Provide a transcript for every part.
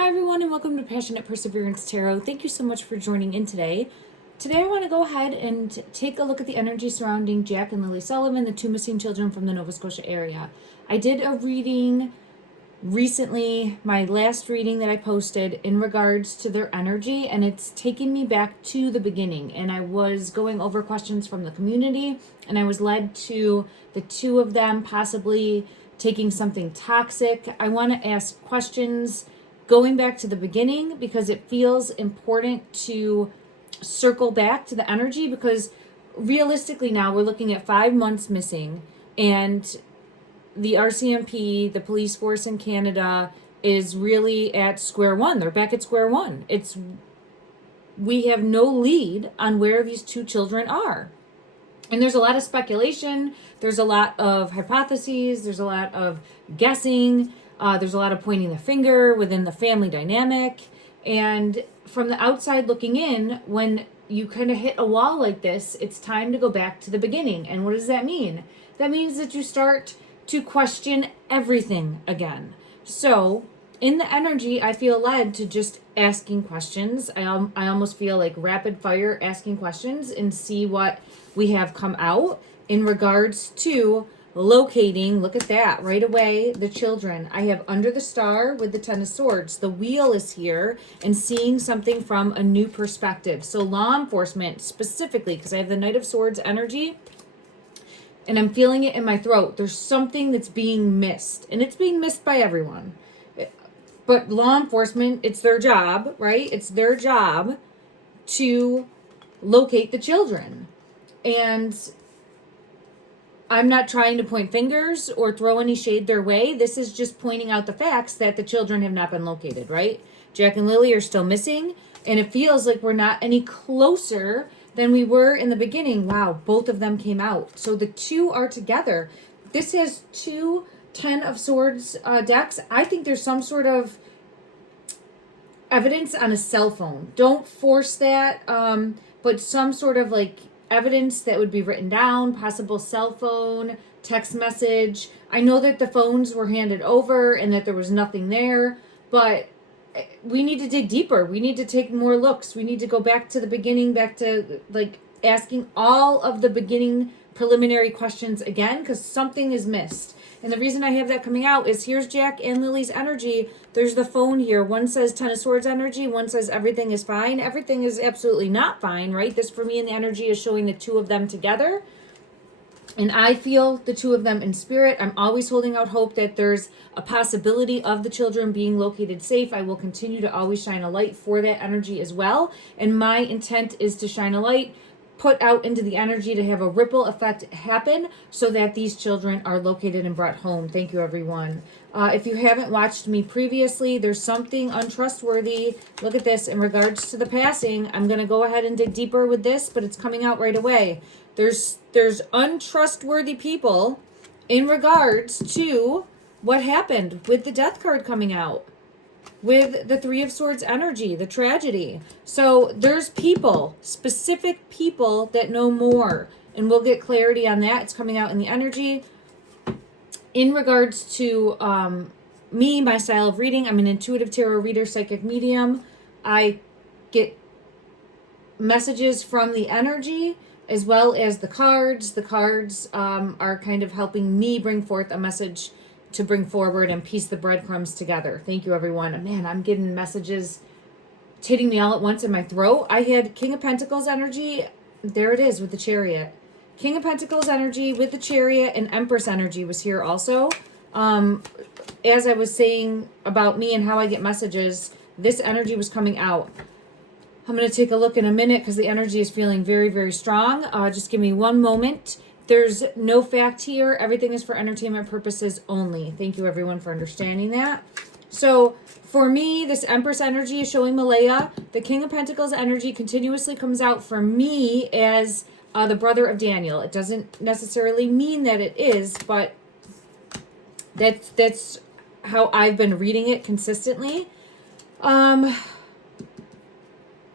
Hi everyone and welcome to Passionate Perseverance Tarot. Thank you so much for joining in today. Today I want to go ahead and take a look at the energy surrounding Jack and Lilly Sullivan, the two missing children from the Nova Scotia area. I did a reading recently, my last reading that I posted in regards to their energy, and it's taken me back to the beginning, and I was going over questions from the community and I was led to the two of them possibly taking something toxic. I want to ask questions going back to the beginning because it feels important to circle back to the energy, because realistically now we're looking at 5 months missing, and the RCMP, the police force in Canada, is really at square one. They're back at square one. We have no lead on where these two children are. And there's a lot of speculation. There's a lot of hypotheses. There's a lot of guessing. There's a lot of pointing the finger within the family dynamic. And from the outside looking in, when you kind of hit a wall like this, it's time to go back to the beginning. And what does that mean? That means that you start to question everything again. So in the energy, I feel led to just asking questions. I almost feel like rapid fire asking questions and see what we have come out in regards to locating, look at that, right away, the children. I have under the star with the Ten of Swords. The wheel is here and seeing something from a new perspective. So law enforcement specifically, because I have the Knight of Swords energy and I'm feeling it in my throat. There's something that's being missed, and it's being missed by everyone. But law enforcement, it's their job, right? It's their job to locate the children. And I'm not trying to point fingers or throw any shade their way. This is just pointing out the facts that the children have not been located, right? Jack and Lily are still missing, and it feels like we're not any closer than we were in the beginning. Wow, both of them came out. So the two are together. This has two Ten of Swords decks. I think there's some sort of evidence on a cell phone. Don't force that, but some sort of like evidence that would be written down, possible cell phone, text message. I know that the phones were handed over and that there was nothing there, but we need to dig deeper. We need to take more looks. We need to go back to the beginning, back to like asking all of the beginning preliminary questions again, because something is missed. And the reason I have that coming out is here's Jack and Lily's energy. There's the phone here. One says Ten of Swords energy. One says everything is fine. Everything is absolutely not fine, right? This for me in the energy is showing the two of them together. And I feel the two of them in spirit. I'm always holding out hope that there's a possibility of the children being located safe. I will continue to always shine a light for that energy as well. And my intent is to shine a light, put out into the energy, to have a ripple effect happen so that these children are located and brought home. Thank you, everyone. If you haven't watched me previously, there's something untrustworthy. Look at this in regards to the passing. I'm going to go ahead and dig deeper with this, but it's coming out right away. There's untrustworthy people in regards to what happened with the Death card coming out, with the Three of Swords energy, the tragedy. So there's people, specific people that know more, and we'll get clarity on that. It's coming out in the energy. In regards to me, my style of reading, I'm an intuitive tarot reader, psychic medium. I get messages from the energy as well as the cards. The cards are kind of helping me bring forth a message to bring forward and piece the breadcrumbs together. Thank you, everyone. Man, I'm getting messages. It's hitting me all at once in my throat. I had King of Pentacles energy. There it is with the Chariot. King of Pentacles energy with the Chariot, and Empress energy was here also. As I was saying about me and how I get messages, this energy was coming out. I'm going to take a look in a minute because the energy is feeling very, very strong. Just give me one moment. There's no fact here. Everything is for entertainment purposes only. Thank you, everyone, for understanding that. So for me, this Empress energy is showing Malaya. The King of Pentacles energy continuously comes out for me as the brother of Daniel. It doesn't necessarily mean that it is, but that's how I've been reading it consistently.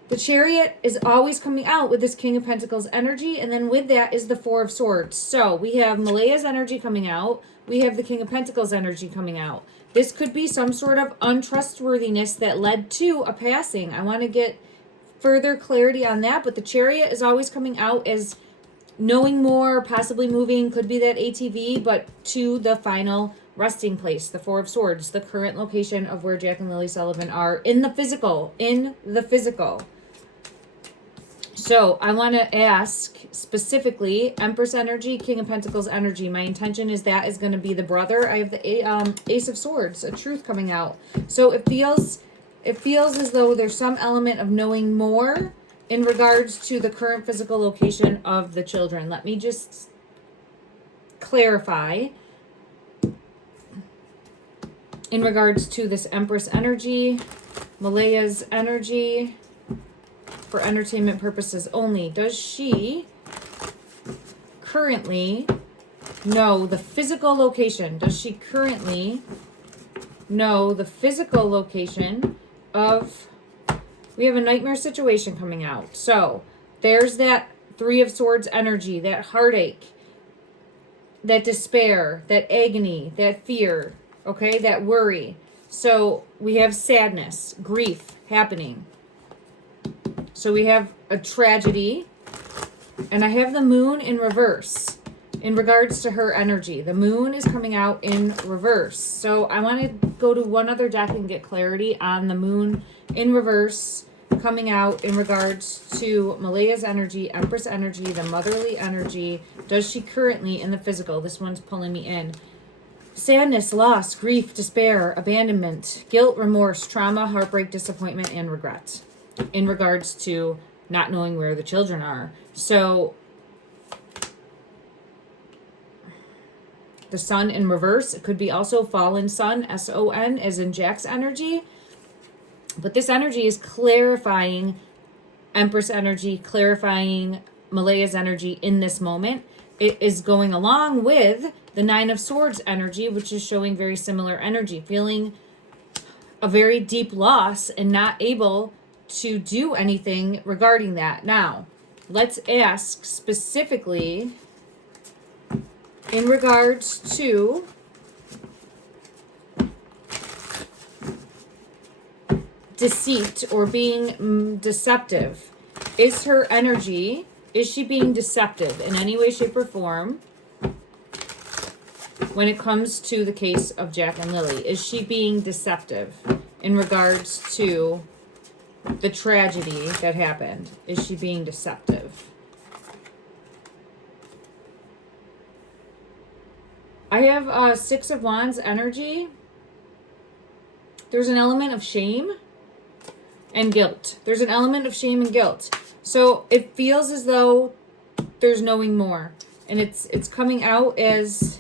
The Chariot is always coming out with this King of Pentacles energy, and then with that is the Four of Swords. So we have Malaya's energy coming out. We have the King of Pentacles energy coming out. This could be some sort of untrustworthiness that led to a passing. I want to get further clarity on that, but the Chariot is always coming out as knowing more, possibly moving, could be that ATV, but to the final resting place, the Four of Swords, the current location of where Jack and Lilly Sullivan are in the physical, So I want to ask specifically Empress energy, King of Pentacles energy. My intention is that is going to be the brother. I have the Ace of Swords, a truth coming out. So it feels as though there's some element of knowing more in regards to the current physical location of the children. Let me just clarify in regards to this Empress energy, Malaya's energy, for entertainment purposes only. Does she currently know the physical location? Does she currently know the physical location of... We have a nightmare situation coming out. So there's that Three of Swords energy, that heartache, that despair, that agony, that fear, okay, that worry. So we have sadness, grief happening. So we have a tragedy, and I have the moon in reverse in regards to her energy. The moon is coming out in reverse. So I want to go to one other deck and get clarity on the moon in reverse coming out in regards to Malaya's energy, Empress energy, the motherly energy. Does she currently in the physical? This one's pulling me in. Sadness, loss, grief, despair, abandonment, guilt, remorse, trauma, heartbreak, disappointment, and regret in regards to not knowing where the children are. So the sun in reverse, it could be also fallen sun, S-O-N, as in Jack's energy. But this energy is clarifying Empress energy, clarifying Malaya's energy in this moment. It is going along with the Nine of Swords energy, which is showing very similar energy, feeling a very deep loss and not able to do anything regarding that. Now, let's ask specifically in regards to deceit or being deceptive. Is her energy, is she being deceptive in any way, shape, or form when it comes to the case of Jack and Lilly? Is she being deceptive in regards to the tragedy that happened? Is she being deceptive? I have Six of Wands energy. There's an element of shame and guilt. There's an element of shame and guilt. So it feels as though there's knowing more. And it's coming out as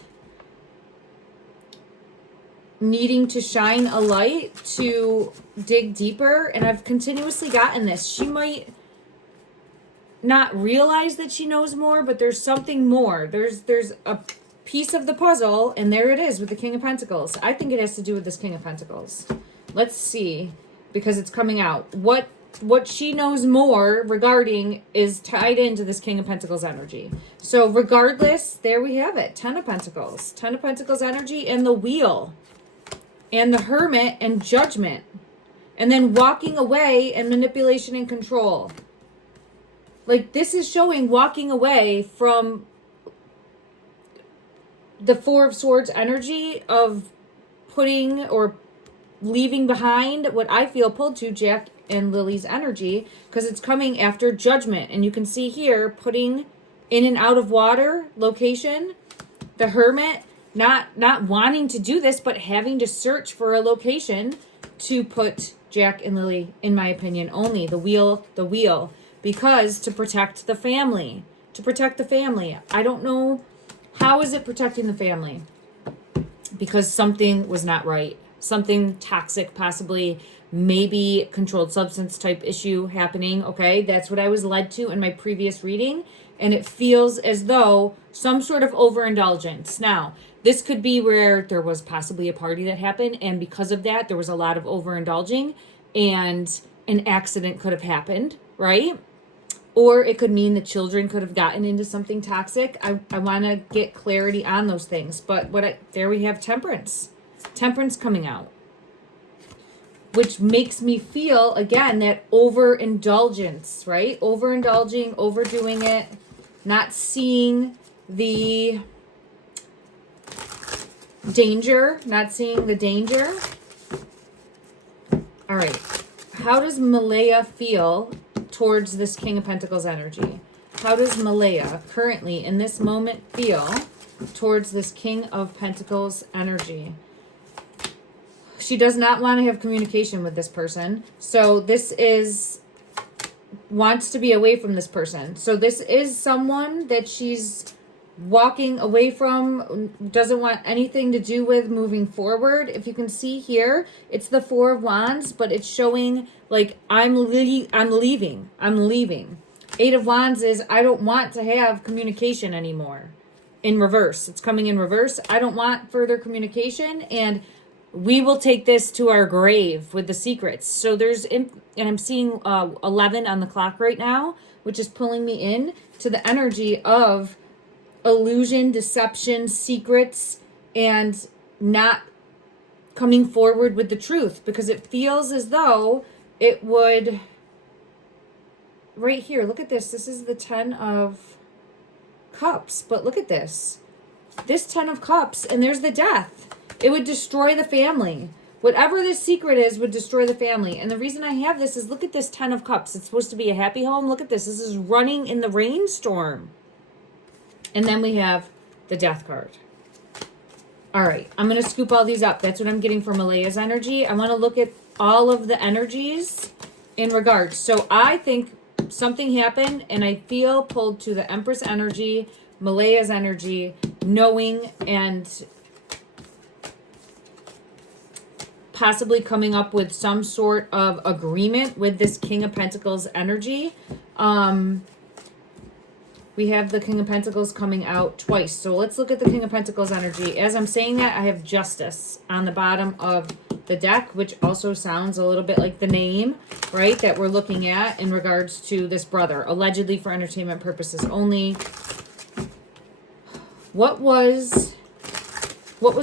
needing to shine a light to dig deeper. And I've continuously gotten this. She might not realize that she knows more, but there's something more. There's a piece of the puzzle, and there it is with the King of Pentacles. I think it has to do with this King of Pentacles. Let's see, because it's coming out. What she knows more regarding is tied into this King of Pentacles energy. So regardless, there we have it. 10 of Pentacles. 10 of Pentacles energy and the Wheel. And the Hermit and Judgment. And then walking away and manipulation and control. Like, this is showing walking away from the Four of Swords energy of putting or leaving behind what I feel pulled to Jack and Lily's energy, because it's coming after Judgment. And you can see here, putting in and out of water location, the Hermit, not wanting to do this, but having to search for a location to put Jack and Lily, in my opinion, only. The wheel, because to protect the family. I don't know, how is it protecting the family? Because something was not right. Something toxic, possibly, maybe controlled substance type issue happening, okay? That's what I was led to in my previous reading, and it feels as though some sort of overindulgence. Now, this could be where there was possibly a party that happened, and because of that, there was a lot of overindulging, and an accident could have happened, right? Or it could mean the children could have gotten into something toxic. I want to get clarity on those things. But there we have Temperance. Temperance coming out. Which makes me feel, again, that overindulgence, right? Overindulging, overdoing it, not seeing the danger, not seeing the danger. All right. How does Malaya feel towards this King of Pentacles energy? How does Malaya currently in this moment feel towards this King of Pentacles energy? She does not want to have communication with this person. So this is, wants to be away from this person. So this is someone that she's walking away from, doesn't want anything to do with moving forward. If you can see here, it's the Four of Wands, but it's showing like, I'm leaving. Eight of Wands is, I don't want to have communication anymore. In reverse. It's coming in reverse. I don't want further communication, and we will take this to our grave with the secrets. So there's, and I'm seeing 11 on the clock right now, which is pulling me in to the energy of illusion, deception, secrets, and not coming forward with the truth, because it feels as though it would, right here, look at this. This is the 10 of Cups, but look at this. This 10 of Cups, and there's the Death. It would destroy the family. Whatever this secret is would destroy the family. And the reason I have this is, look at this 10 of Cups. It's supposed to be a happy home. Look at this. This is running in the rainstorm. And then we have the Death card. All right. I'm going to scoop all these up. That's what I'm getting for Malaya's energy. I want to look at all of the energies in regards. So I think something happened, and I feel pulled to the Empress energy, Malaya's energy, knowing and possibly coming up with some sort of agreement with this King of Pentacles energy. We have the King of Pentacles coming out twice. So let's look at the King of Pentacles energy. As I'm saying that, I have Justice on the bottom of the deck, which also sounds a little bit like the name, right, that we're looking at in regards to this brother, allegedly for entertainment purposes only. What was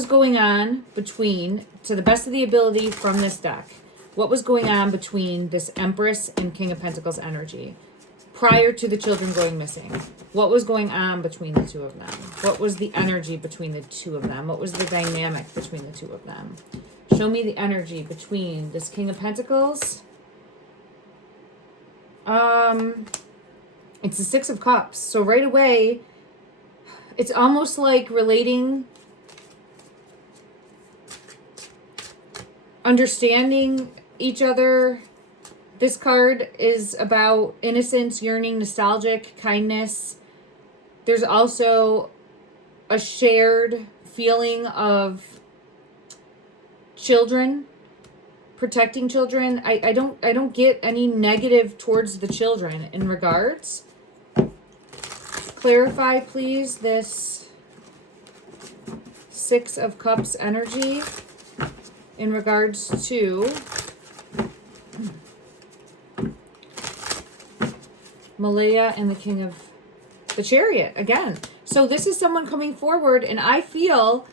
going on between, to the best of the ability from this deck, what was going on between this Empress and King of Pentacles energy prior to the children going missing? What was going on between the two of them? What was the energy between the two of them? What was the dynamic between the two of them? Show me the energy between this King of Pentacles. It's the Six of Cups. So right away, it's almost like relating, understanding each other. This card is about innocence, yearning, nostalgic, kindness. There's also a shared feeling of children, protecting children. I don't get any negative towards the children in regards. Clarify, please, this Six of Cups energy in regards to Malaya and the King of the Chariot again. So this is someone coming forward, and I feel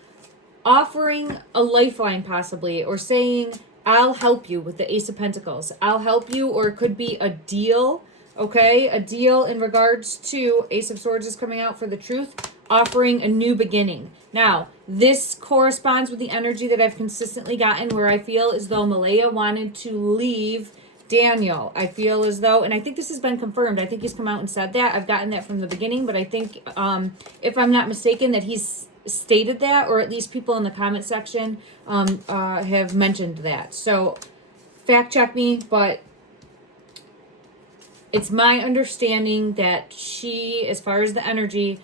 offering a lifeline possibly, or saying, I'll help you with the Ace of Pentacles. I'll help you, or it could be a deal, okay? A deal in regards to Ace of Swords is coming out for the truth, offering a new beginning. Now, this corresponds with the energy that I've consistently gotten, where I feel as though Malaya wanted to leave Daniel. I feel as though, and I think this has been confirmed, I think he's come out and said that. I've gotten that from the beginning, but I think, if I'm not mistaken, that he's stated that, or at least people in the comment section have mentioned that. So fact check me, but it's my understanding that she, as far as the energy,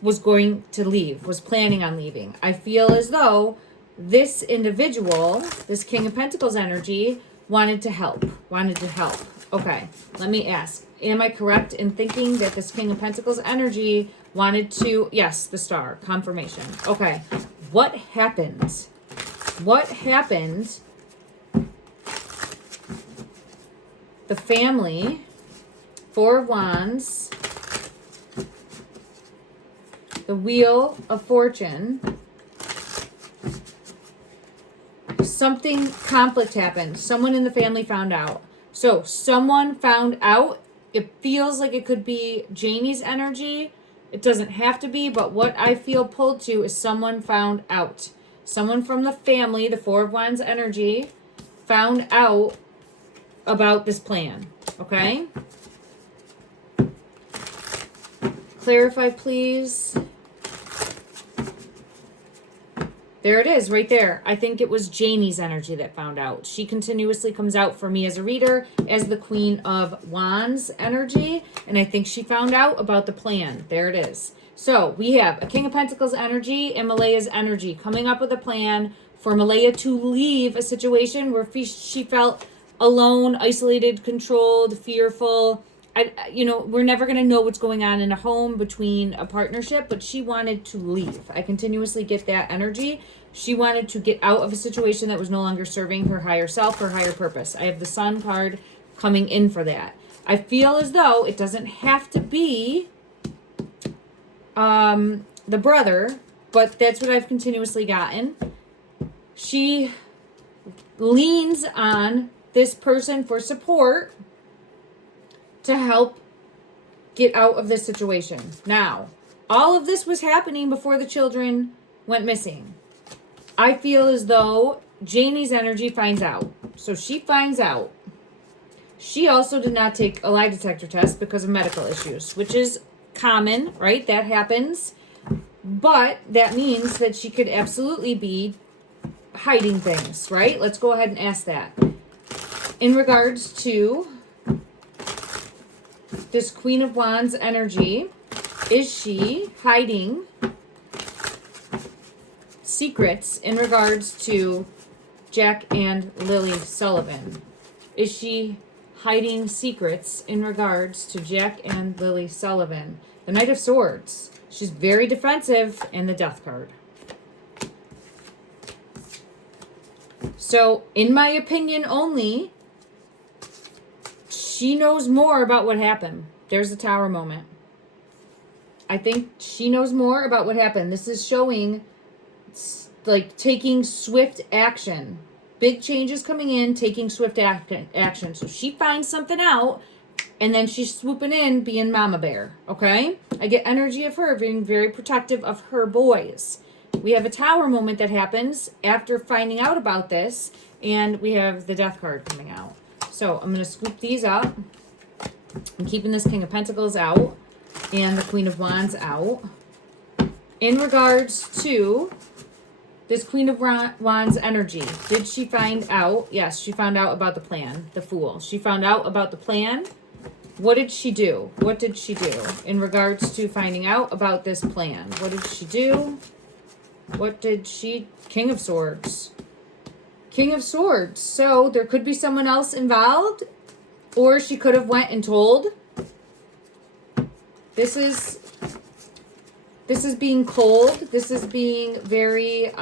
was going to leave, was planning on leaving. I feel as though this individual, this King of Pentacles energy, wanted to help. Okay, let me ask. Am I correct in thinking that this King of Pentacles energy wanted to... Yes, the Star. Confirmation. Okay. What happened? What happened? The family. Four of Wands. The Wheel of Fortune. something, conflict happened. Someone in the family found out. So someone found out. It feels like it could be Janie's energy. It doesn't have to be, but what I feel pulled to is someone found out. Someone from the family, the Four of Wands energy, found out about this plan. Okay? Clarify, please. There it is, right there. I think it was Janie's energy that found out. She continuously comes out for me as a reader as the Queen of Wands energy, and I think she found out about the plan. There it is. So we have a King of Pentacles energy and Malaya's energy coming up with a plan for Malaya to leave a situation where she felt alone, isolated, controlled, fearful. We're never going to know what's going on in a home between a partnership, but she wanted to leave. I continuously get that energy. She wanted to get out of a situation that was no longer serving her higher self, her higher purpose. I have the Sun card coming in for that. I feel as though it doesn't have to be the brother, but that's what I've continuously gotten. She leans on this person for support to help get out of this situation. Now, all of this was happening before the children went missing. I feel as though Janie's energy finds out. So she finds out. She also did not take a lie detector test because of medical issues, which is common, right? That happens. But that means that she could absolutely be hiding things, right? Let's go ahead and ask that. In regards to this Queen of Wands energy, is she hiding secrets in regards to Jack and Lilly Sullivan? Is she hiding secrets in regards to Jack and Lilly Sullivan? The Knight of Swords. She's very defensive, and the Death card. So, in my opinion only, she knows more about what happened. There's the Tower moment. I think she knows more about what happened. This is showing, like, taking swift action. Big changes coming in, taking swift action. So she finds something out, and then she's swooping in, being mama bear, okay? I get energy of her being very protective of her boys. We have a Tower moment that happens after finding out about this, and we have the Death card coming out. So I'm going to scoop these up. I'm keeping this King of Pentacles out and the Queen of Wands out. In regards to this Queen of Wands energy, did she find out? Yes, she found out about the plan, the Fool. She found out about the plan. What did she do? What did she do in regards to finding out about this plan? What did she do? What did she... King of Swords. King of Swords. So there could be someone else involved, or she could have went and told. This is being cold. This is being very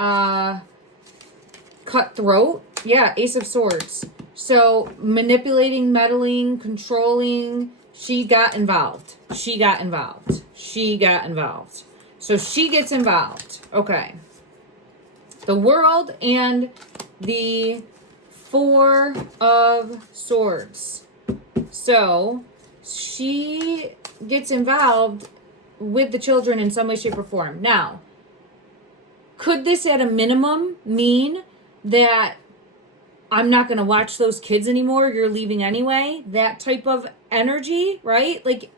cutthroat. Yeah, Ace of Swords. So manipulating, meddling, controlling. She got involved. She got involved. She got involved. So she gets involved. Okay. The World and the Four of Swords. So she gets involved with the children in some way, shape, or form. Now, could this at a minimum mean that I'm not going to watch those kids anymore, you're leaving anyway? That type of energy, right? Like,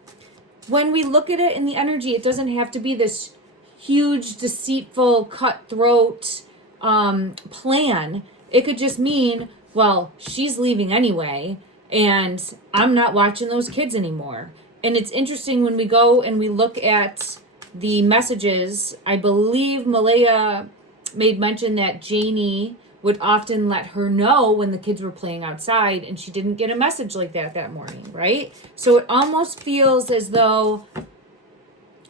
when we look at it in the energy, it doesn't have to be this huge, deceitful, cutthroat plan. It could just mean, well, she's leaving anyway, and I'm not watching those kids anymore. And it's interesting when we go and we look at the messages. I believe Malaya made mention that Jennie would often let her know when the kids were playing outside, and she didn't get a message like that morning, right? So it almost feels as though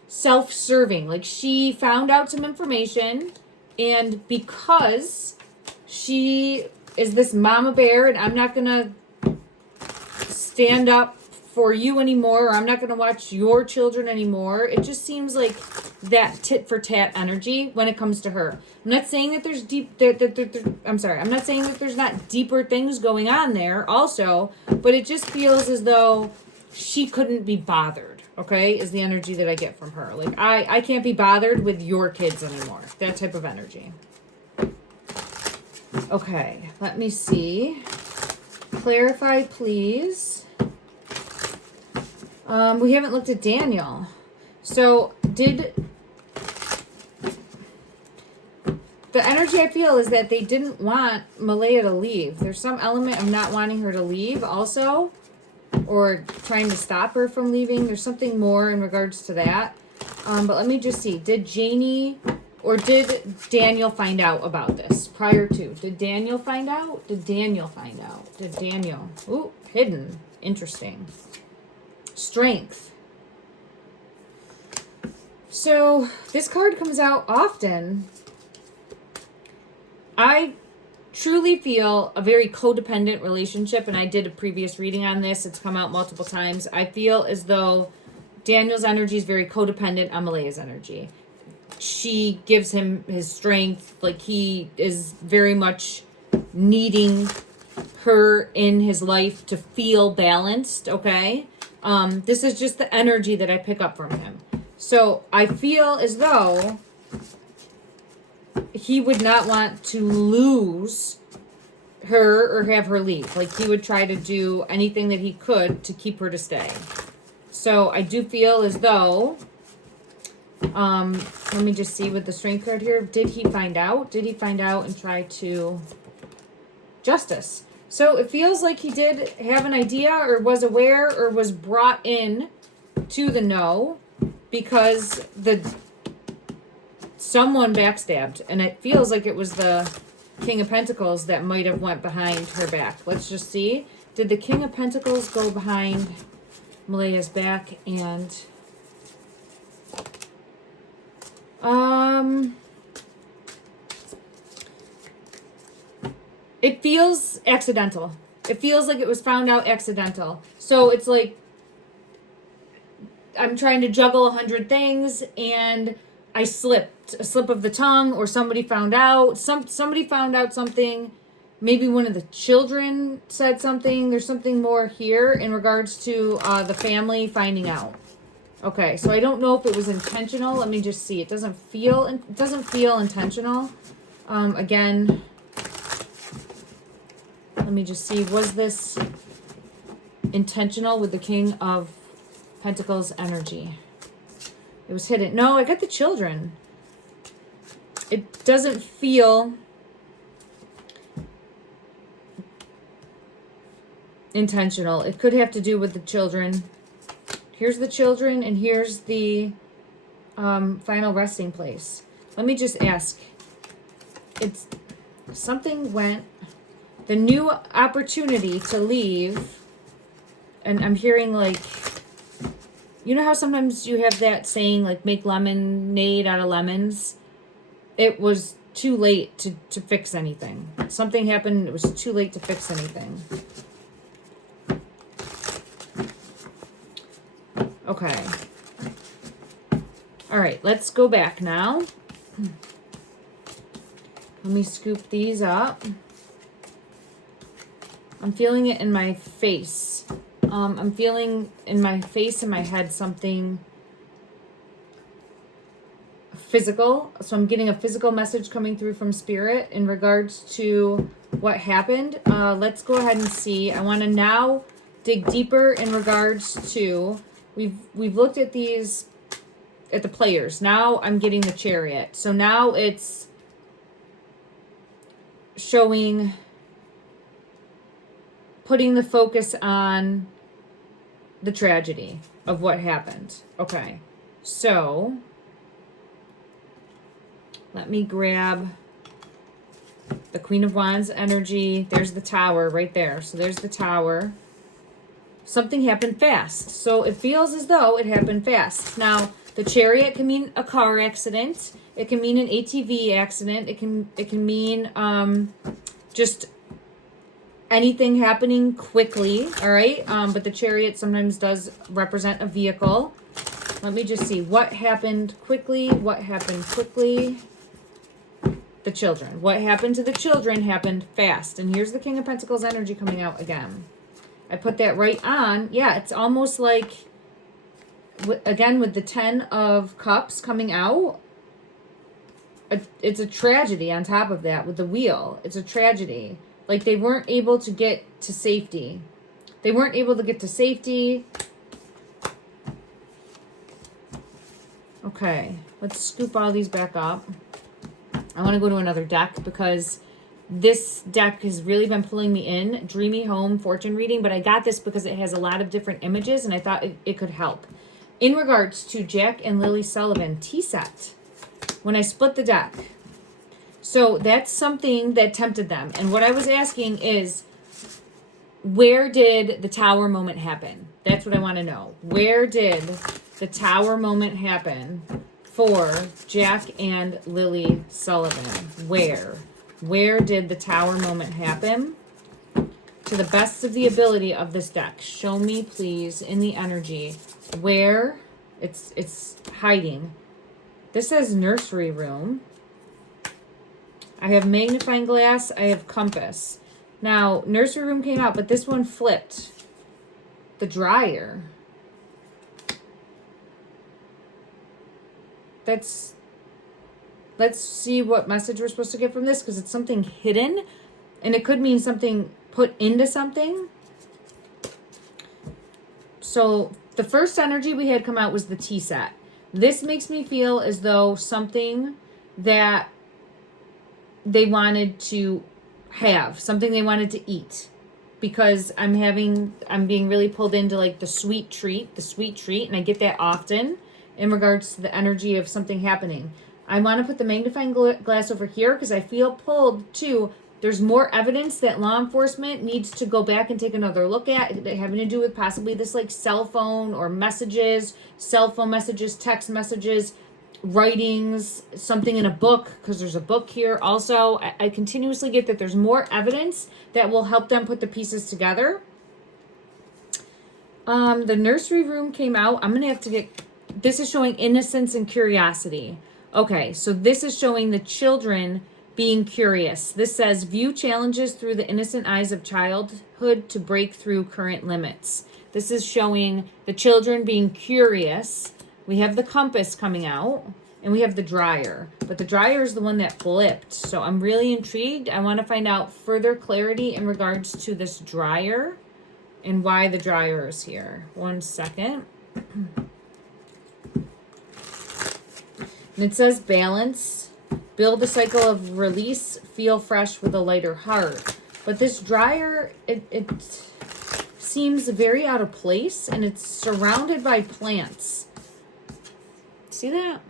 self-serving, like she found out some information, and because she is this mama bear, and I'm not gonna stand up for you anymore, or I'm not gonna watch your children anymore, it just seems like that tit for tat energy when it comes to her. I'm not saying that there's I'm not saying that there's not deeper things going on there also, but it just feels as though she couldn't be bothered, okay, is the energy that I get from her. Like, I can't be bothered with your kids anymore. That type of energy. Okay, let me see. Clarify, please. We haven't looked at Daniel. So, the energy I feel is that they didn't want Malaya to leave. There's some element of not wanting her to leave also, or trying to stop her from leaving. There's something more in regards to that. But let me just see. Did Jennie or did Daniel find out about this prior to? Did Daniel find out? Did Daniel find out? Did Daniel? Ooh, hidden. Interesting. Strength. So this card comes out often. I truly feel a very codependent relationship, and I did a previous reading on this. It's come out multiple times. I feel as though Daniel's energy is very codependent on Malaya's energy. She gives him his strength. Like, he is very much needing her in his life to feel balanced, okay? This is just the energy that I pick up from him. So I feel as though he would not want to lose her or have her leave. Like, he would try to do anything that he could to keep her to stay. So I do feel as though, let me just see with the strength card here. Did he find out? Did he find out and try to justice? So it feels like he did have an idea or was aware or was brought in to the know because someone backstabbed, and it feels like it was the King of Pentacles that might have went behind her back. Let's just see. Did the King of Pentacles go behind Malaya's back? And it feels accidental. It feels like it was found out accidental. So it's like I'm trying to juggle 100 things and I slipped, a slip of the tongue, or somebody found out. Somebody found out something. Maybe one of the children said something. There's something more here in regards to the family finding out. Okay, so I don't know if it was intentional. Let me just see. It doesn't feel intentional. Again, let me just see. Was this intentional with the King of Pentacles energy? It was hidden. No, I got the children. It doesn't feel intentional. It could have to do with the children. Here's the children, and here's the final resting place. Let me just ask. It's something went. The new opportunity to leave, and I'm hearing like, you know how sometimes you have that saying, like, make lemonade out of lemons? It was too late to fix anything. Something happened, it was too late to fix anything. Okay. All right, let's go back now. Let me scoop these up. I'm feeling it in my face. I'm feeling in my face and my head something physical. So I'm getting a physical message coming through from Spirit in regards to what happened. Let's go ahead and see. I want to now dig deeper in regards to, we've looked at these, at the players. Now I'm getting the Chariot. So now it's showing, putting the focus on the tragedy of what happened. Okay, so let me grab the Queen of Wands energy. There's the Tower right there. So there's the Tower. Something happened fast. So it feels as though it happened fast. Now, the Chariot can mean a car accident. It can mean an ATV accident. It can mean just anything happening quickly, all right? But the Chariot sometimes does represent a vehicle. Let me just see what happened quickly. What happened quickly? The children. What happened to the children happened fast. And here's the King of Pentacles energy coming out again. I put that right on. Yeah, it's almost like, again, with the 10 of Cups coming out, it's a tragedy on top of that with the wheel. It's a tragedy. Like they weren't able to get to safety. They weren't able to get to safety. Okay, let's scoop all these back up. I want to go to another deck because this deck has really been pulling me in. Dreamy Home Fortune Reading, but I got this because it has a lot of different images and I thought it could help. In regards to Jack and Lilly Sullivan tea set, when I split the deck. So that's something that tempted them. And what I was asking is, where did the tower moment happen? That's what I want to know. Where did the tower moment happen for Jack and Lilly Sullivan? Where did the tower moment happen? To the best of the ability of this deck, show me please in the energy where it's hiding. This says nursery room. I have magnifying glass. I have compass. Now, nursery room came out, but this one flipped. The dryer. Let's see what message we're supposed to get from this, because it's something hidden, and it could mean something put into something. So the first energy we had come out was the tea set. This makes me feel as though something that they wanted to have, something they wanted to eat, because I'm being really pulled into like the sweet treat, and I get that often in regards to the energy of something happening. I want to put the magnifying glass over here because I feel pulled to, there's more evidence that law enforcement needs to go back and take another look at, having to do with possibly this like cell phone or messages, cell phone messages, text messages, writings, something in a book, because there's a book here also. I continuously get that there's more evidence that will help them put the pieces together. The nursery room came out. I'm going to have to get, this is showing innocence and curiosity. Okay, so this is showing the children being curious. This says, view challenges through the innocent eyes of childhood to break through current limits. This is showing the children being curious. We have the compass coming out, and we have the dryer. But the dryer is the one that flipped. So I'm really intrigued. I want to find out further clarity in regards to this dryer and why the dryer is here. 1 second. And it says balance, build a cycle of release, feel fresh with a lighter heart. But this dryer, it seems very out of place, and it's surrounded by plants. See that?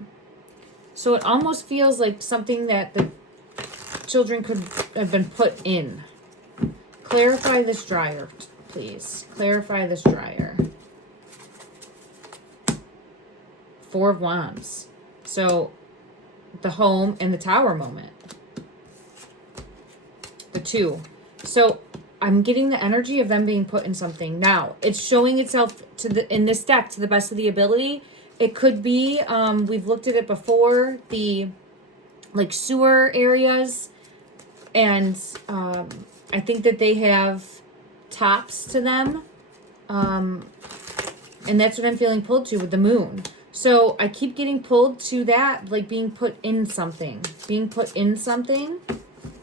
So it almost feels like something that the children could have been put in. Clarify this dryer, please. Clarify this dryer. 4 of Wands. So the home and the tower moment. The 2. So I'm getting the energy of them being put in something. Now, it's showing itself in this deck to the best of the ability. It could be, we've looked at it before, the like sewer areas. And I think that they have tops to them. And that's what I'm feeling pulled to with the moon. So I keep getting pulled to that, like being put in something. Being put in something.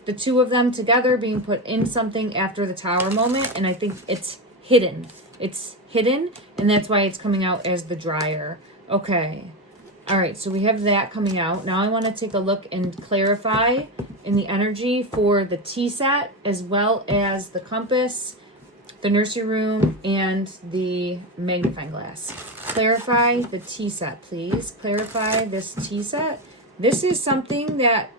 The 2 of them together being put in something after the tower moment. And I think it's hidden. It's hidden, and that's why it's coming out as the dryer. Okay. All right, so we have that coming out. Now I want to take a look and clarify in the energy for the tea set, as well as the compass, the nursery room, and the magnifying glass. Clarify the tea set, please. Clarify this tea set. This is something that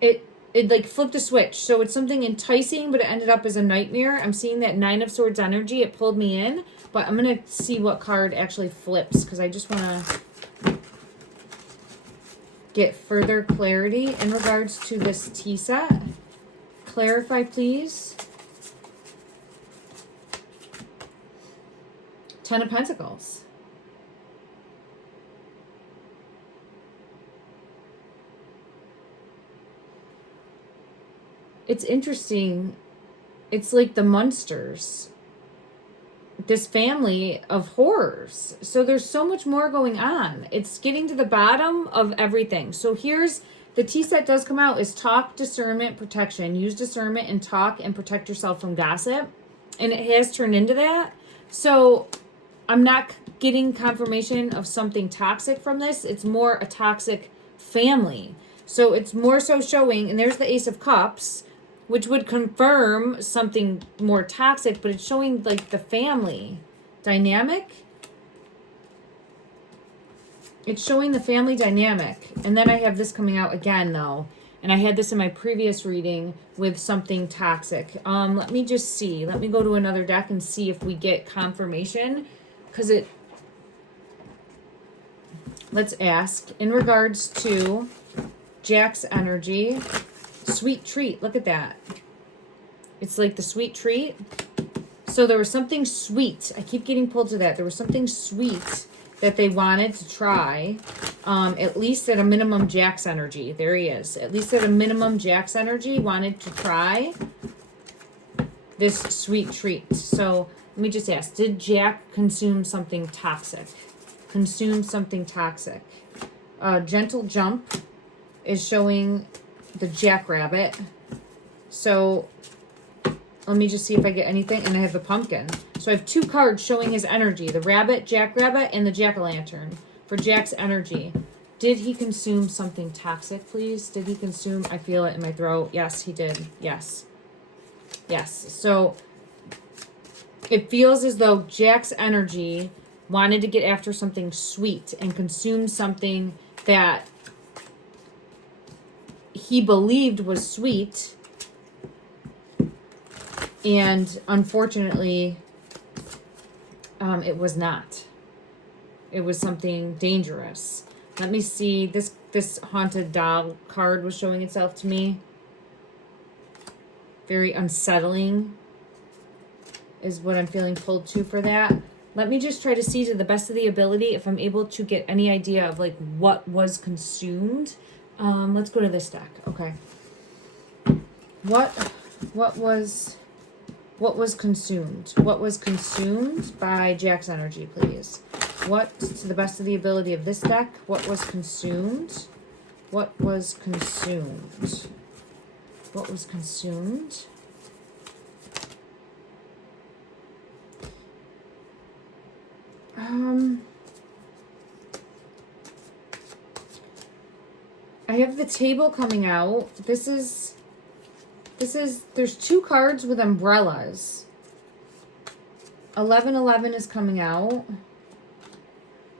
it like flipped a switch. So it's something enticing, but it ended up as a nightmare. I'm seeing that 9 of Swords energy. It pulled me in, but I'm going to see what card actually flips, because I just want to get further clarity in regards to this tea set. Clarify, please. 10 of Pentacles. It's interesting. It's like the Munsters. This family of horrors. So there's so much more going on. It's getting to the bottom of everything. So here's the T set does come out is talk, discernment, protection. Use discernment and talk and protect yourself from gossip. And it has turned into that. So I'm not getting confirmation of something toxic from this. It's more a toxic family. So it's more so showing, and there's the Ace of Cups, which would confirm something more toxic, but it's showing like the family dynamic. It's showing the family dynamic. And then I have this coming out again though. And I had this in my previous reading with something toxic. Let me just see. Let me go to another deck and see if we get confirmation. Because let's ask in regards to Jack's energy. Sweet treat. Look at that. It's like the sweet treat. So there was something sweet. I keep getting pulled to that. There was something sweet that they wanted to try. At least at a minimum, Jack's energy. There he is. At least at a minimum, Jack's energy wanted to try this sweet treat. So let me just ask, did Jack consume something toxic? Consume something toxic. Gentle jump is showing the jackrabbit. So let me just see if I get anything. And I have the pumpkin. So I have two cards showing his energy. The rabbit, jackrabbit, and the jack-o'-lantern for Jack's energy. Did he consume something toxic, please? Did he consume? I feel it in my throat. Yes, he did. Yes. Yes. So it feels as though Jack's energy wanted to get after something sweet and consume something that he believed was sweet, and unfortunately it was not. It was something dangerous. Let me see. This haunted doll card was showing itself to me. Very unsettling is what I'm feeling pulled to for that. Let me just try to see to the best of the ability if I'm able to get any idea of like what was consumed. Let's go to this deck. Okay. What was consumed? What was consumed by Jack's energy, please? What, to the best of the ability of this deck, what was consumed? What was consumed? What was consumed? I have the table coming out. There's two cards with umbrellas. 1111 is coming out.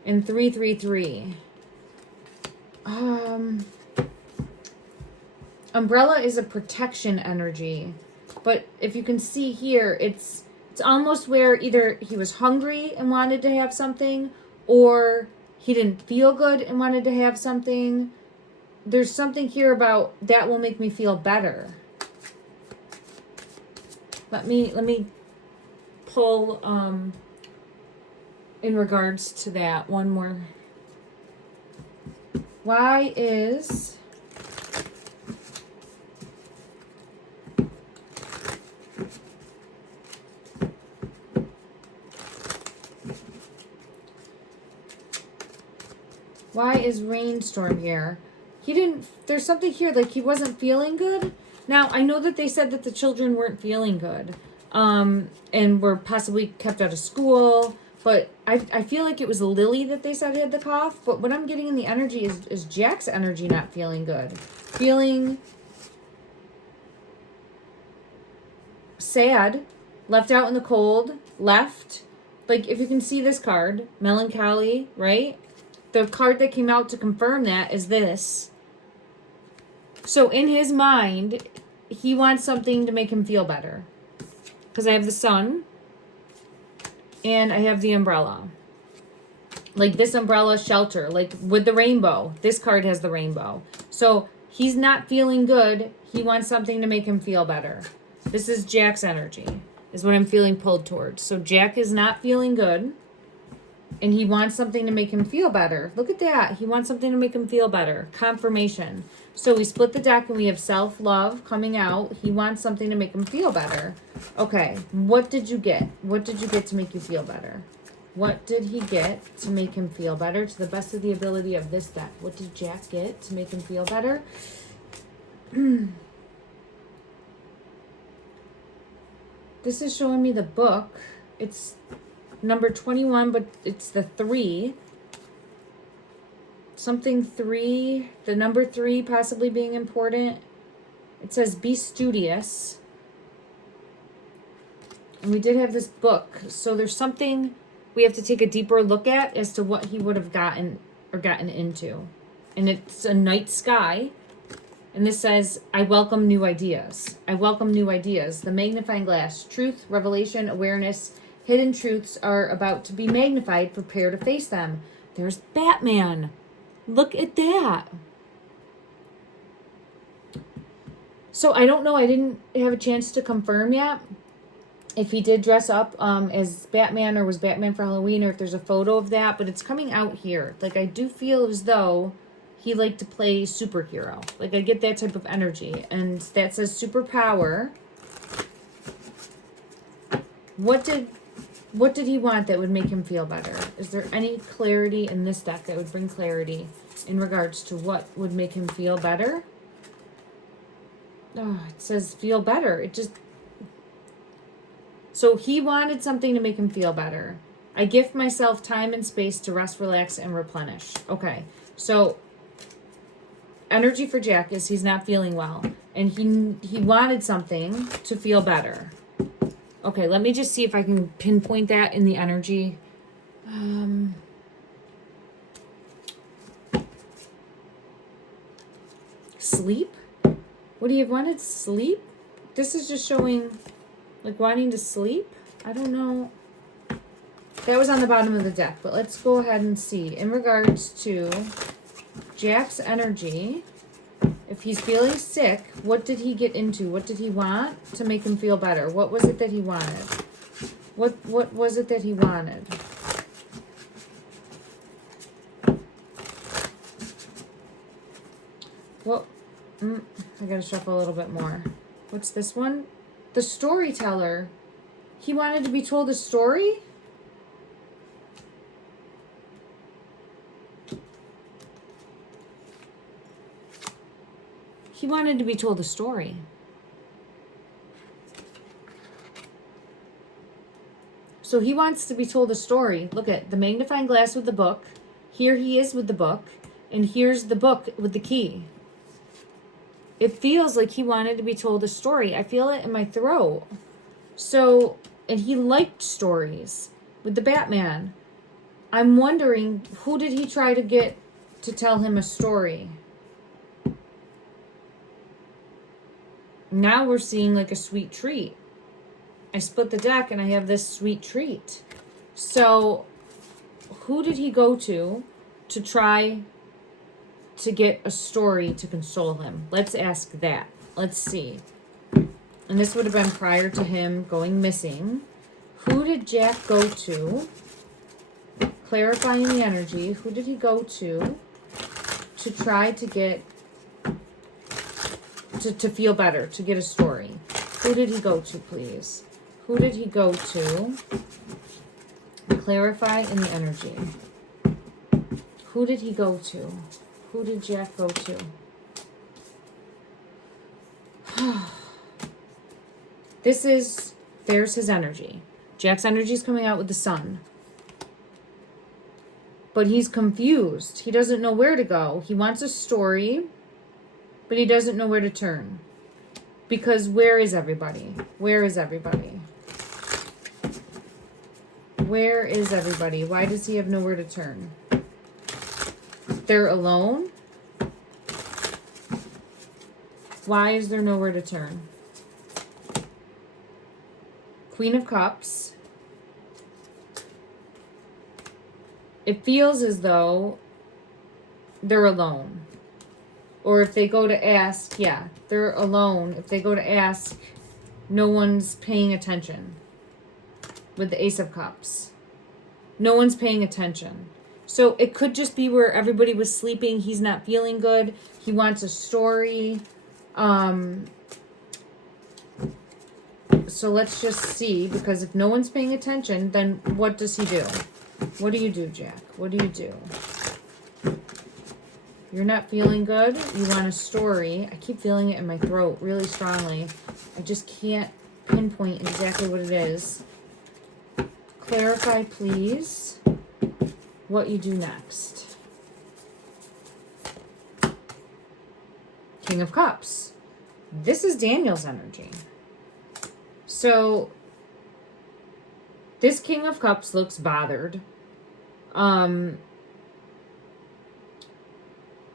And 333. Umbrella is a protection energy. But if you can see here, it's almost where either he was hungry and wanted to have something, or he didn't feel good and wanted to have something. There's something here about that will make me feel better. Let me pull in regards to that one more. Why is Rainstorm here? There's something here, like he wasn't feeling good. Now, I know that they said that the children weren't feeling good, and were possibly kept out of school, but I feel like it was Lily that they said had the cough, but what I'm getting in the energy is Jack's energy not feeling good. Feeling sad, left out in the cold, left. Like, if you can see this card, melancholy, right? The card that came out to confirm that is this. So in his mind, he wants something to make him feel better. Because I have the sun and I have the umbrella. Like this umbrella shelter, like with the rainbow. This card has the rainbow. So he's not feeling good. He wants something to make him feel better. This is Jack's energy, is what I'm feeling pulled towards. So Jack is not feeling good. And he wants something to make him feel better. Look at that. He wants something to make him feel better. Confirmation. So we split the deck and we have self-love coming out. He wants something to make him feel better. Okay, what did you get? What did you get to make you feel better? What did he get to make him feel better to the best of the ability of this deck? What did Jack get to make him feel better? This is showing me the book. It's number 21, but it's the 3. Something 3, the number 3 possibly being important. It says be studious. And we did have this book. So there's something we have to take a deeper look at as to what he would have gotten or gotten into. And it's a night sky. And this says, I welcome new ideas. I welcome new ideas. The magnifying glass, truth, revelation, awareness, hidden truths are about to be magnified. Prepare to face them. There's Batman. Look at that. So I don't know. I didn't have a chance to confirm yet if he did dress up as Batman or was Batman for Halloween, or if there's a photo of that. But it's coming out here. Like, I do feel as though he liked to play superhero. Like, I get that type of energy. And that says superpower. What did he want that would make him feel better? Is there any clarity in this deck that would bring clarity in regards to what would make him feel better? Oh, it says feel better. It just... So he wanted something to make him feel better. I gift myself time and space to rest, relax, and replenish. Okay, so energy for Jack is he's not feeling well. And he wanted something to feel better. Okay, let me just see if I can pinpoint that in the energy. Sleep? Would he have wanted sleep? This is just showing, like, wanting to sleep? I don't know. That was on the bottom of the deck, but let's go ahead and see. In regards to Jack's energy, if he's feeling sick, what did he get into? What did he want to make him feel better? What was it that he wanted? What was it that he wanted? Well, I gotta shuffle a little bit more. What's this one? The storyteller. He wanted to be told a story? He wanted to be told a story. So he wants to be told a story. Look at the magnifying glass with the book. Here he is with the book. And here's the book with the key. It feels like he wanted to be told a story. I feel it in my throat. So, and he liked stories with the Batman. I'm wondering, who did he try to get to tell him a story? Now we're seeing like a sweet treat. I split the deck and I have this sweet treat. So who did he go to try to get a story to console him? Let's ask that. Let's see. And this would have been prior to him going missing. Who did Jack go to? Clarifying the energy. Who did he go to try to get to feel better, to get a story? Who did he go to, please? Who did he go to? Clarify in the energy. Who did he go to? Who did Jack go to? There's his energy. Jack's energy is coming out with the sun. But he's confused. He doesn't know where to go. He wants a story, but he doesn't know where to turn. Because where is everybody? Where is everybody? Where is everybody? Why does he have nowhere to turn? They're alone? Why is there nowhere to turn? Queen of Cups. It feels as though they're alone. Or if they go to ask, yeah, they're alone. If they go to ask, no one's paying attention. With the Ace of Cups. No one's paying attention. So it could just be where everybody was sleeping. He's not feeling good. He wants a story. So let's just see, because if no one's paying attention, then what does he do? What do you do, Jack? What do you do? You're not feeling good. You want a story. I keep feeling it in my throat really strongly. I just can't pinpoint exactly what it is. Clarify, please, what you do next. King of Cups. This is Daniel's energy. So this King of Cups looks bothered.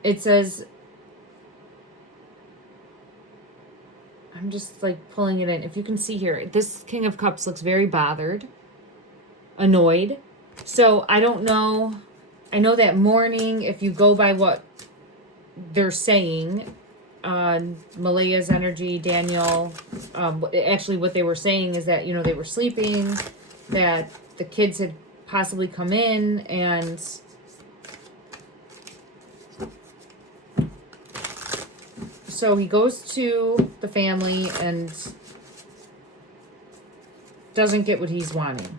It says, I'm just like pulling it in. If you can see here, this King of Cups looks very bothered, annoyed. So I don't know. I know that morning, if you go by what they're saying, Malaya's energy, Daniel, actually what they were saying is that, you know, they were sleeping, that the kids had possibly come in, and so he goes to the family and doesn't get what he's wanting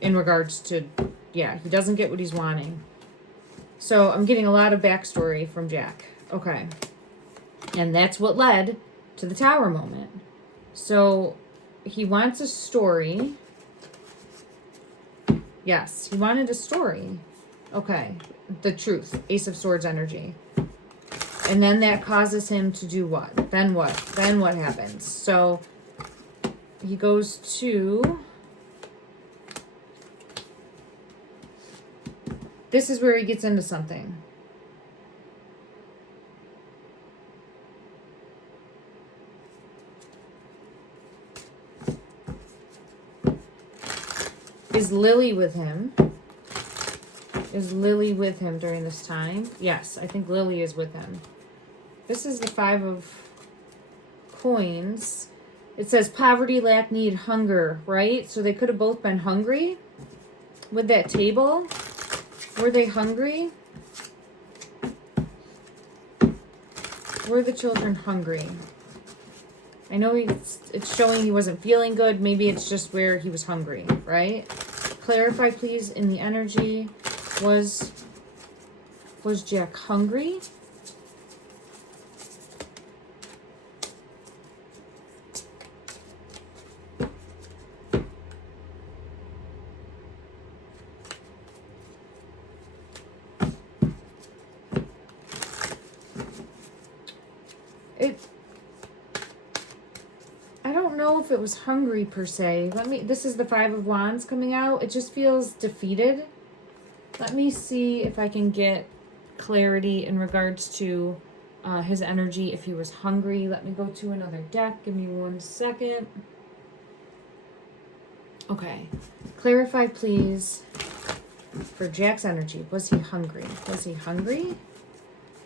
in regards to, yeah, he doesn't get what he's wanting. So I'm getting a lot of backstory from Jack. Okay. And that's what led to the tower moment. So he wants a story. Yes, he wanted a story. Okay. The truth. Ace of Swords energy. And then that causes him to do what? Then what? Then what happens? So he goes to... This is where he gets into something. Is Lilly with him? Is Lilly with him during this time? Yes, I think Lilly is with him. This is the 5 of coins. It says poverty, lack, need, hunger, right? So they could have both been hungry with that table. Were they hungry? Were the children hungry? I know it's showing he wasn't feeling good. Maybe it's just where he was hungry, right? Clarify, please, in the energy. Was Jack hungry? I don't know if it was hungry per se. This is the 5 of Wands coming out. It just feels defeated. Let me see if I can get clarity in regards to his energy, if he was hungry. Let me go to another deck. Give me 1 second. Okay. Clarify, please, for Jack's energy. Was he hungry? Was he hungry?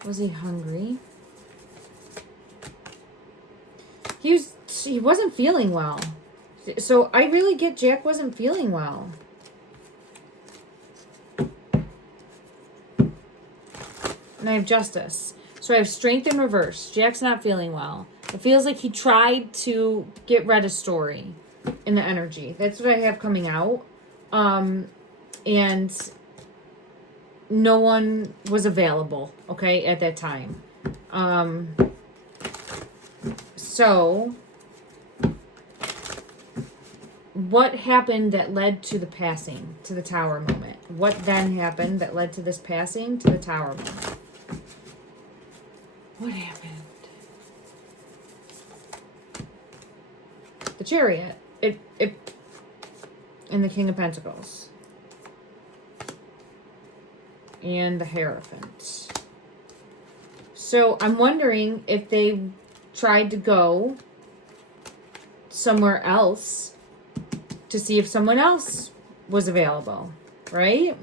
Was he hungry? He wasn't feeling well. So I really get Jack wasn't feeling well. And I have Justice. So I have Strength in reverse. Jack's not feeling well. It feels like he tried to get rid of story in the energy. That's what I have coming out. And no one was available, okay, at that time. So what happened that led to the passing, to the tower moment? What then happened that led to this passing to the tower moment? What happened? The Chariot. And the King of Pentacles. And the Hierophant. So I'm wondering if they tried to go somewhere else to see if someone else was available, right?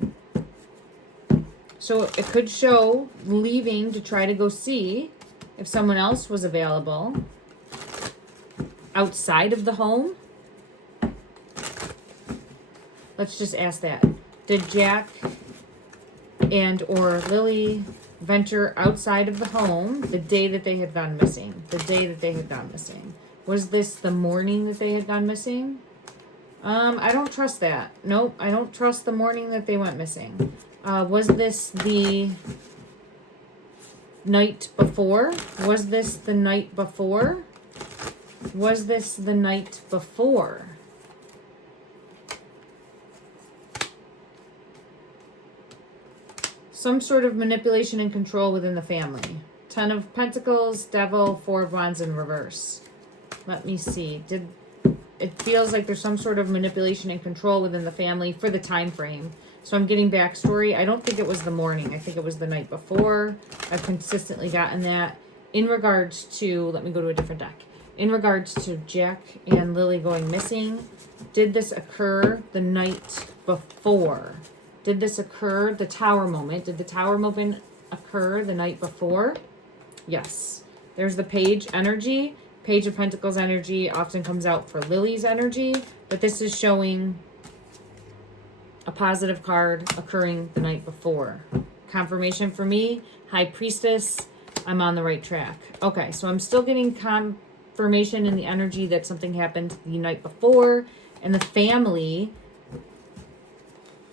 So it could show leaving to try to go see if someone else was available outside of the home. Let's just ask that. Did Jack and or Lily venture outside of the home the day that they had gone missing? The day that they had gone missing. Was this the morning that they had gone missing? I don't trust that. Nope, I don't trust the morning that they went missing. Was this the night before? Was this the night before? Was this the night before? Some sort of manipulation and control within the family. 10 of Pentacles, Devil, 4 of Wands in reverse. Let me see. It feels like there's some sort of manipulation and control within the family for the time frame. So I'm getting backstory. I don't think it was the morning. I think it was the night before. I've consistently gotten that. In regards to, let me go to a different deck. In regards to Jack and Lily going missing, did this occur the night before? Did this occur, the tower moment? Did the tower moment occur the night before? Yes. There's the page energy. Page of Pentacles energy often comes out for Lily's energy, but this is showing a positive card occurring the night before. Confirmation for me, High Priestess, I'm on the right track. Okay, so I'm still getting confirmation in the energy that something happened the night before, and the family,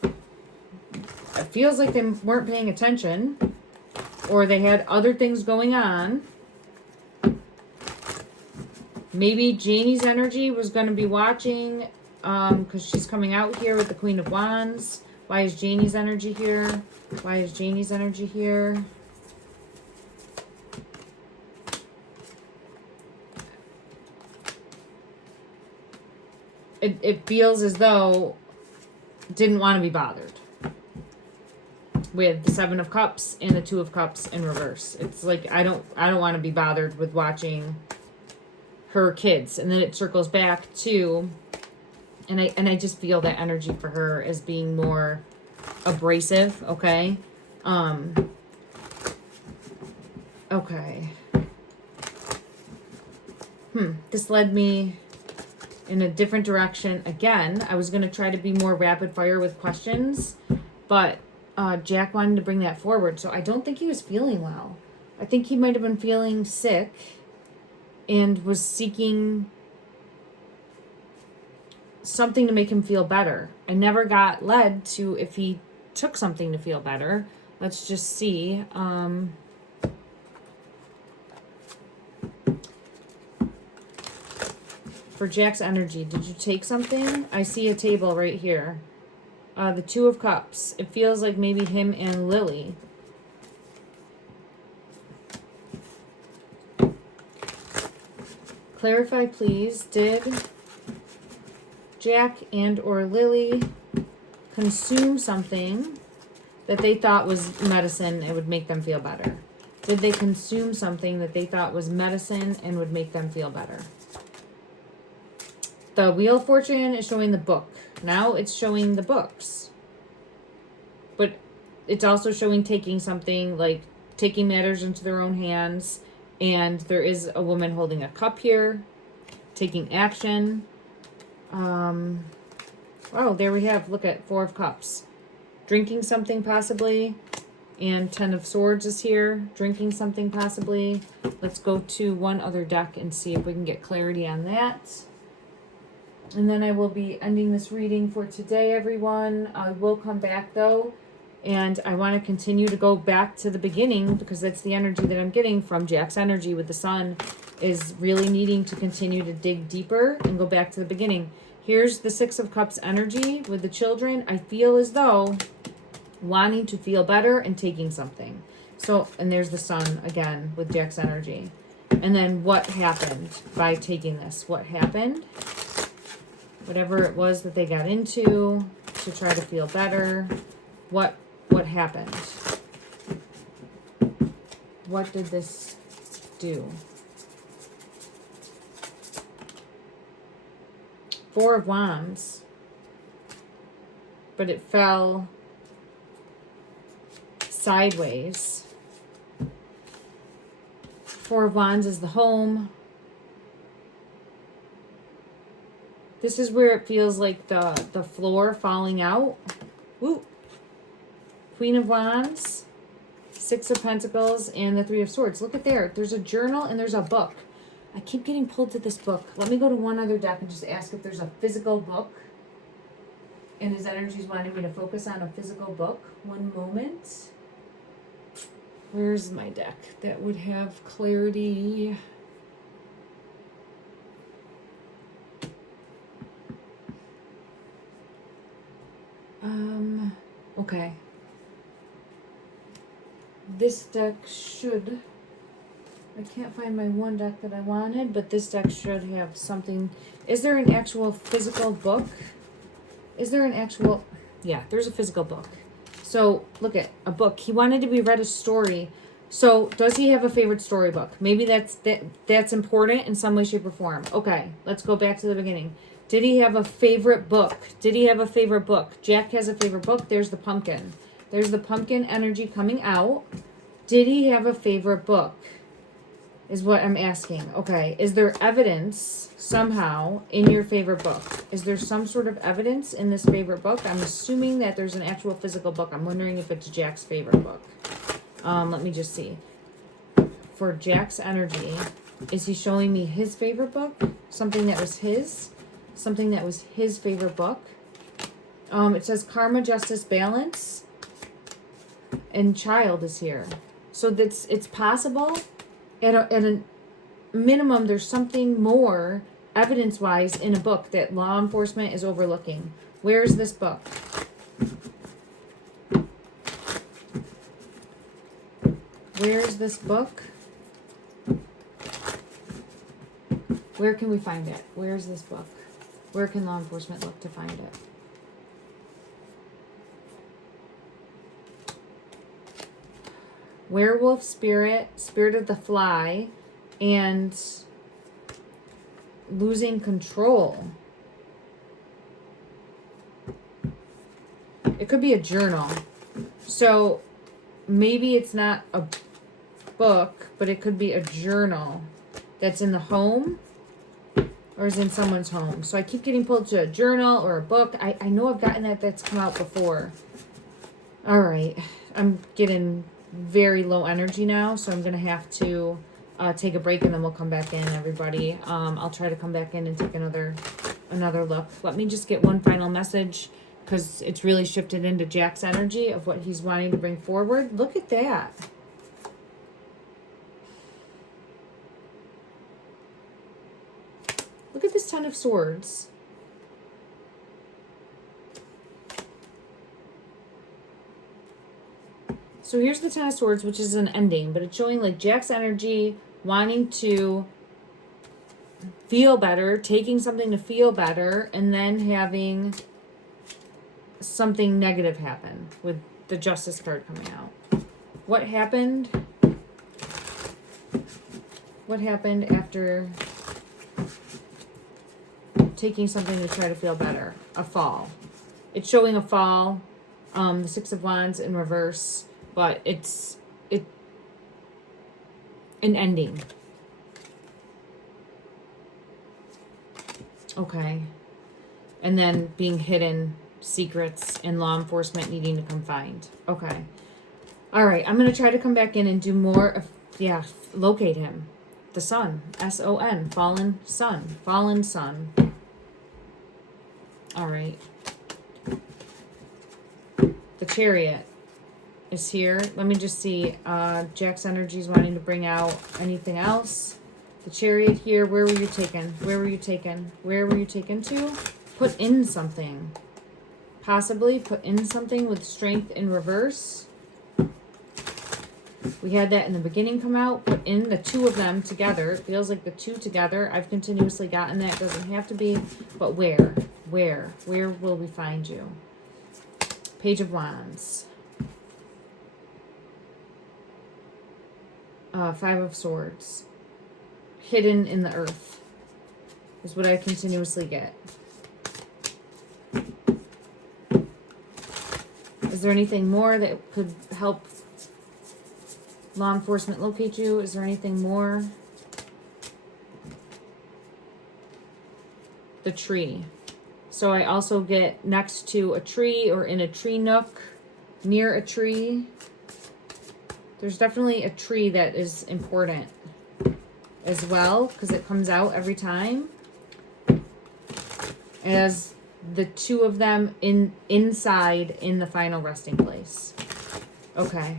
it feels like they weren't paying attention, or they had other things going on. Maybe Jennie's energy was going to be watching because she's coming out here with the Queen of Wands. Why is Jennie's energy here? Why is Jennie's energy here? It feels as though didn't want to be bothered with the 7 of Cups and the 2 of Cups in reverse. It's like I don't want to be bothered with watching her kids. And then it circles back to, and I just feel that energy for her as being more abrasive. Okay. Okay. This led me in a different direction. Again, I was going to try to be more rapid fire with questions, but Jack wanted to bring that forward. So I don't think he was feeling well. I think he might have been feeling sick and was seeking something to make him feel better. I never got led to if he took something to feel better. Let's just see. For Jack's energy, did you take something? I see a table right here. The 2 of Cups. It feels like maybe him and Lily. Clarify, please. Did Jack and or Lily consume something that they thought was medicine and would make them feel better? Did they consume something that they thought was medicine and would make them feel better? The Wheel of Fortune is showing the book. Now it's showing the books. But it's also showing taking something, like taking matters into their own hands. And there is a woman holding a cup here, taking action. Oh, there we have, look at 4 of Cups. Drinking something possibly. And 10 of Swords is here, drinking something possibly. Let's go to one other deck and see if we can get clarity on that. And then I will be ending this reading for today, everyone. I will come back, though. And I want to continue to go back to the beginning because that's the energy that I'm getting from Jack's energy with the sun, is really needing to continue to dig deeper and go back to the beginning. Here's the 6 of Cups energy with the children. I feel as though wanting to feel better and taking something. So, and there's the sun again with Jack's energy. And then what happened by taking this? What happened? Whatever it was that they got into to try to feel better. What happened? What did this do? 4 of Wands. But it fell sideways. 4 of Wands is the home. This is where it feels like the floor falling out. Woo. Queen of Wands, Six of Pentacles, and the Three of Swords. Look at there. There's a journal and there's a book. I keep getting pulled to this book. Let me go to one other deck and just ask if there's a physical book. And his energy's wanting me to focus on a physical book. One moment. Where's my deck that would have clarity? Okay. This deck should, I can't find my one deck that I wanted, but this deck should have something. Is there an actual physical book? Is there an actual, yeah, there's a physical book. So look at a book. He wanted to be read a story. So does he have a favorite storybook? Maybe that's important in some way, shape, or form. Okay, let's go back to the beginning. Did he have a favorite book? Did he have a favorite book? Jack has a favorite book. There's the pumpkin. There's the pumpkin energy coming out. Did he have a favorite book? Is what I'm asking. Okay, is there evidence somehow in your favorite book? Is there some sort of evidence in this favorite book? I'm assuming that there's an actual physical book. I'm wondering if it's Jack's favorite book. Let me just see. For Jack's energy, is he showing me his favorite book? Something that was his? Something that was his favorite book? It says karma, justice, balance, and child is here. So it's possible. At a minimum, there's something more evidence-wise in a book that law enforcement is overlooking. Where's this book? Where's this book? Where can we find it? Where's this book? Where can law enforcement look to find it? Werewolf spirit, spirit of the fly, and losing control. It could be a journal. So maybe it's not a book, but it could be a journal that's in the home or is in someone's home. So I keep getting pulled to a journal or a book. I know I've gotten that's come out before. All right. I'm getting very low energy now, so I'm going to have to take a break and then we'll come back in, everybody. I'll try to come back in and take another look. Let me just get one final message because it's really shifted into Jack's energy of what he's wanting to bring forward. Look at that. Look at this Ten of Swords. So here's the Ten of Swords, which is an ending, but it's showing like Jack's energy, wanting to feel better, taking something to feel better, and then having something negative happen with the Justice card coming out. What happened? What happened after taking something to try to feel better? A fall. It's showing a fall. The Six of Wands in reverse. But it's an ending. Okay. And then being hidden, secrets, and law enforcement needing to come find. Okay. All right. I'm going to try to come back in and do more of, locate him. The sun. S-O-N. Fallen sun. Fallen sun. All right. The Chariot is here. Let me just see. Jack's energy is wanting to bring out anything else. The Chariot here. Where were you taken? Where were you taken? Where were you taken to? Put in something. Possibly put in something with strength in reverse. We had that in the beginning come out. Put in the two of them together. It feels like the two together. I've continuously gotten that. It doesn't have to be. But where? Where? Where will we find you? Page of Wands. Five of Swords. Hidden in the earth is what I continuously get. Is there anything more that could help law enforcement locate you? Is there anything more? The tree. So I also get next to a tree or in a tree nook, near a tree. There's definitely a tree that is important as well, because it comes out every time. As the two of them inside in the final resting place. Okay.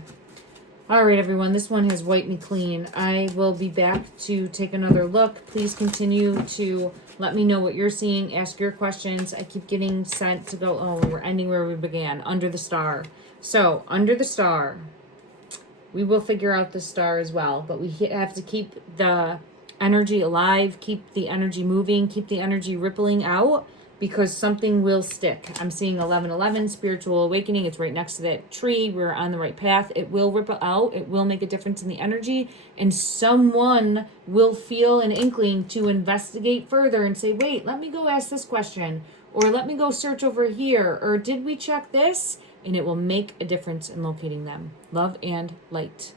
All right, everyone. This one has wiped me clean. I will be back to take another look. Please continue to let me know what you're seeing. Ask your questions. I keep getting sent to go, oh, we're ending where we began, under the star. So, under the star, we will figure out the star as well, but we have to keep the energy alive, keep the energy moving, keep the energy rippling out, because something will stick. I'm seeing 1111, spiritual awakening. It's right next to that tree. We're on the right path. It will ripple out. It will make a difference in the energy. And someone will feel an inkling to investigate further and say, wait, let me go ask this question. Or let me go search over here. Or did we check this? And it will make a difference in locating them. Love and light.